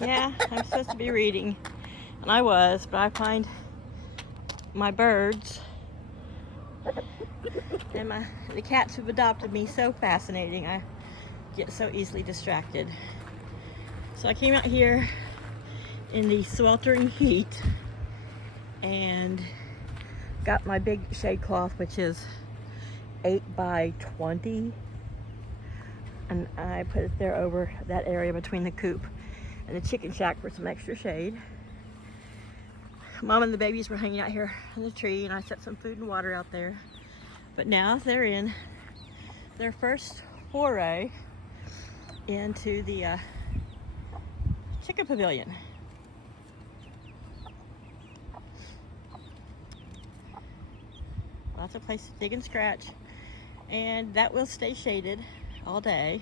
Yeah, I'm supposed to be reading, and I was, but I find my birds and the cats who've adopted me so fascinating. I get so easily distracted. So I came out here in the sweltering heat and got my big shade cloth, which is 8 by 20, and I put it there over that area between the coop and the chicken shack for some extra shade. Mom and the babies were hanging out here in the tree, and I set some food and water out there. But now they're in their first foray into the chicken pavilion. Lots of places to dig and scratch, and that will stay shaded all day.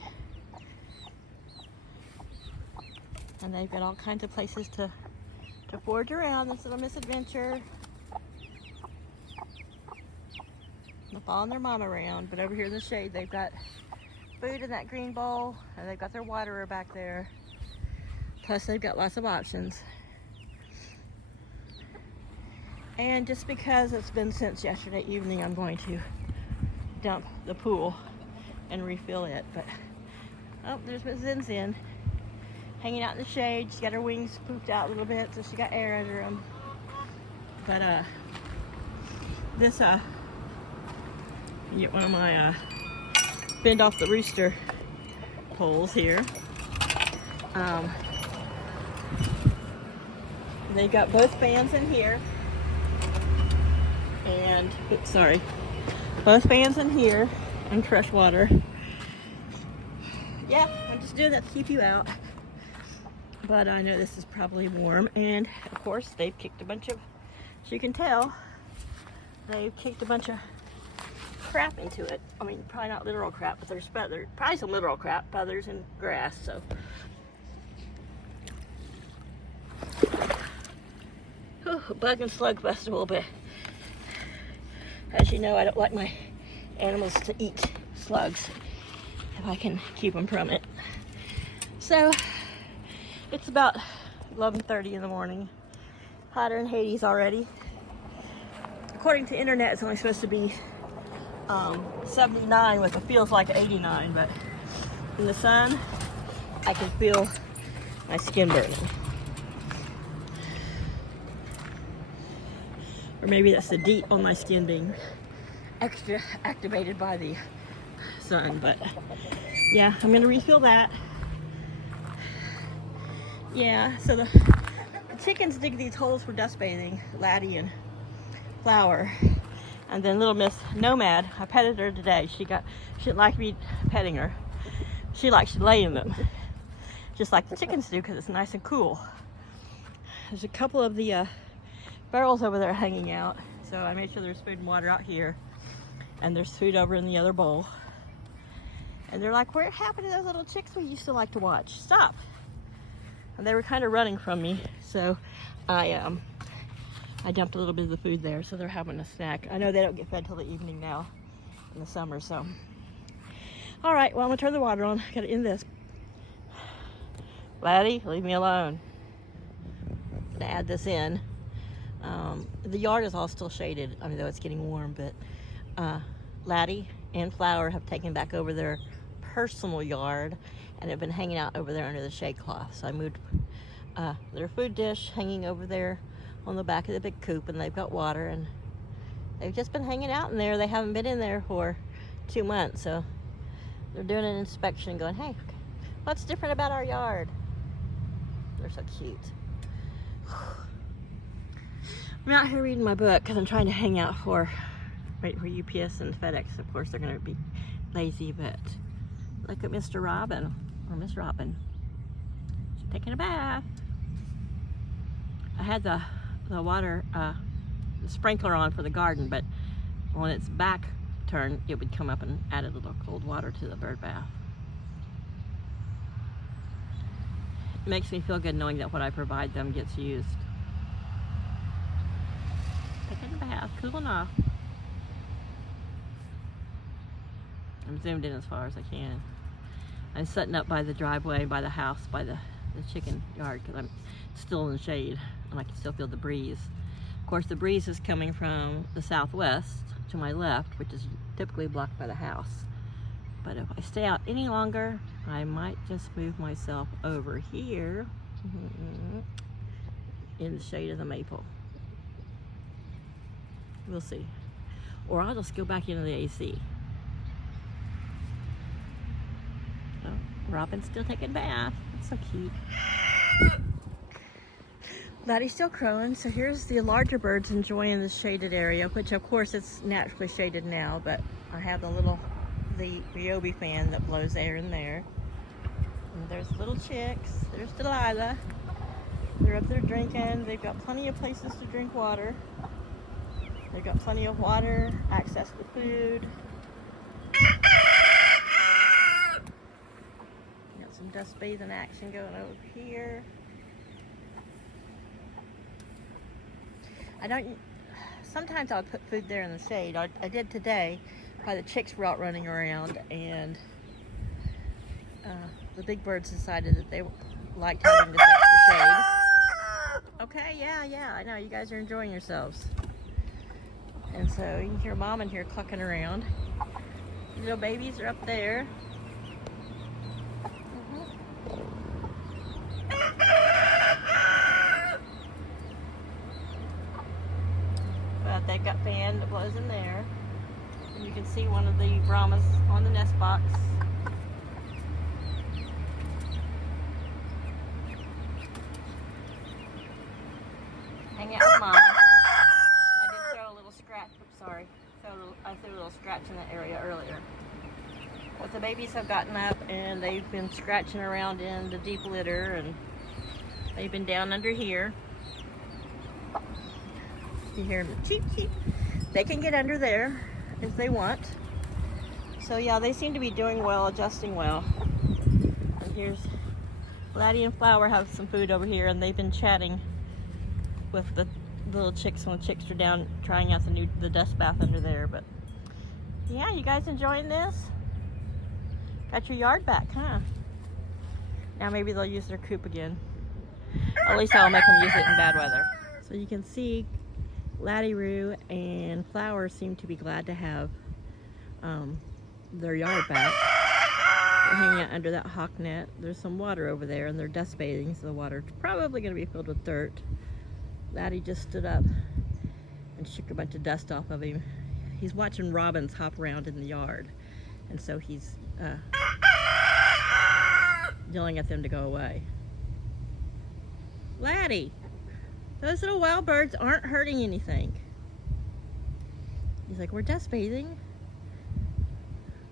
And they've got all kinds of places to forage around this little misadventure. They're following their mom around, but over here in the shade they've got food in that green bowl, and they've got their waterer back there. Plus they've got lots of options. And just because it's been since yesterday evening, I'm going to dump the pool and refill it. But oh, there's Miss Zin Zin hanging out in the shade. She's got her wings poofed out a little bit, so she got air under them. But this get one of my bend off the rooster poles here. They got both fans in here, and oops, sorry, both fans in here and fresh water. Yeah, I'm just doing that to keep you out. But I know this is probably warm, and of course they've kicked a bunch of, as you can tell, they've kicked a bunch of crap into it. I mean, probably not literal crap, but there's probably some literal crap, feathers and grass. So bug and slug festival, but as you know, I don't like my animals to eat slugs if I can keep them from it. So it's about 11:30 in the morning. Hotter in Hades already. According to internet, it's only supposed to be 79 with it feels like 89, but in the sun, I can feel my skin burning. Or maybe that's the DEET on my skin being extra activated by the sun, but yeah, I'm gonna refill that. Yeah, so the chickens dig these holes for dust bathing, Laddie and Flower. And then little Miss Nomad, I petted her today. She didn't like me petting her. She likes to lay in them, just like the chickens do, because it's nice and cool. There's a couple of the barrels over there hanging out, so I made sure there's food and water out here, and there's food over in the other bowl. And they're like, "What happened to those little chicks we used to like to watch? Stop!" And they were kind of running from me, so I dumped a little bit of the food there, so they're having a snack. I know they don't get fed till the evening now in the summer, so. All right, well, I'm gonna turn the water on. Gotta end this. Laddie, leave me alone. I'm gonna add this in. The yard is all still shaded, I mean, though it's getting warm, but Laddie and Flower have taken back over their personal yard and have been hanging out over there under the shade cloth. So I moved their food dish hanging over there on the back of the big coop, and they've got water, and they've just been hanging out in there. They haven't been in there for 2 months, so they're doing an inspection going, "Hey, what's different about our yard?" They're so cute. I'm out here reading my book because I'm trying to hang out wait for UPS and FedEx. Of course, they're going to be lazy, but look at Mr. Robin, or Miss Robin. She's taking a bath. I had the water the sprinkler on for the garden, but when its back turned, it would come up and add a little cold water to the bird bath. It makes me feel good knowing that what I provide them gets used. Taking a bath, cooling off. I'm zoomed in as far as I can. I'm setting up by the driveway, by the house, by the the chicken yard because I'm still in the shade and I can still feel the breeze. Of course, the breeze is coming from the southwest to my left, which is typically blocked by the house. But if I stay out any longer, I might just move myself over here in the shade of the maple. We'll see. Or I'll just go back into the AC. Oh, Robin's still taking a bath. That's so cute. Laddie's still crowing, so here's the larger birds enjoying the shaded area, which of course it's naturally shaded now, but I have the Ryobi fan that blows air in there. And there's little chicks. There's Delilah. They're up there drinking. They've got plenty of places to drink water. They've got plenty of water, access to food. Got some dust bathing action going over here. Sometimes I'll put food there in the shade. I did today while the chicks were out running around, and the big birds decided that they liked having this extra shade. Okay, yeah, I know, you guys are enjoying yourselves. And so you can hear Mom in here clucking around. Little babies are up there. But they've got fan that blows in there. And you can see one of the Brahmas on the nest box. Hang out with Mom. I did throw a little scratch. Oops, sorry. I threw a little scratch in that area earlier. But the babies have gotten up and they've been scratching around in the deep litter, and they've been down under here. You hear them cheep cheep. They can get under there if they want. So yeah, they seem to be doing well, adjusting well. And here's Laddie and Flower have some food over here, and they've been chatting with the little chicks when the chicks are down trying out the dust bath under there. But yeah, you guys enjoying this? Got your yard back, huh? Now maybe they'll use their coop again. At least I'll make them use it in bad weather. So you can see Laddie Roo and Flower seem to be glad to have their yard back. They're hanging out under that hawk net. There's some water over there, and they're dust bathing, so the water's probably going to be filled with dirt. Laddie just stood up and shook a bunch of dust off of him. He's watching robins hop around in the yard, and so he's yelling at them to go away. Laddie, those little wild birds aren't hurting anything. He's like, we're dust bathing.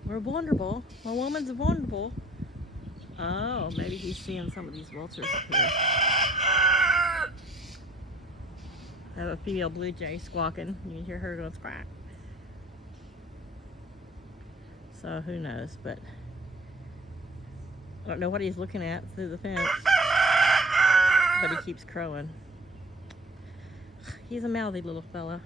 We're vulnerable. My woman's vulnerable. Oh, maybe he's seeing some of these vultures up here. I have a female blue jay squawking. You can hear her going squawk. So who knows, but I don't know what he's looking at through the fence, but he keeps crowing. He's a mouthy little fella.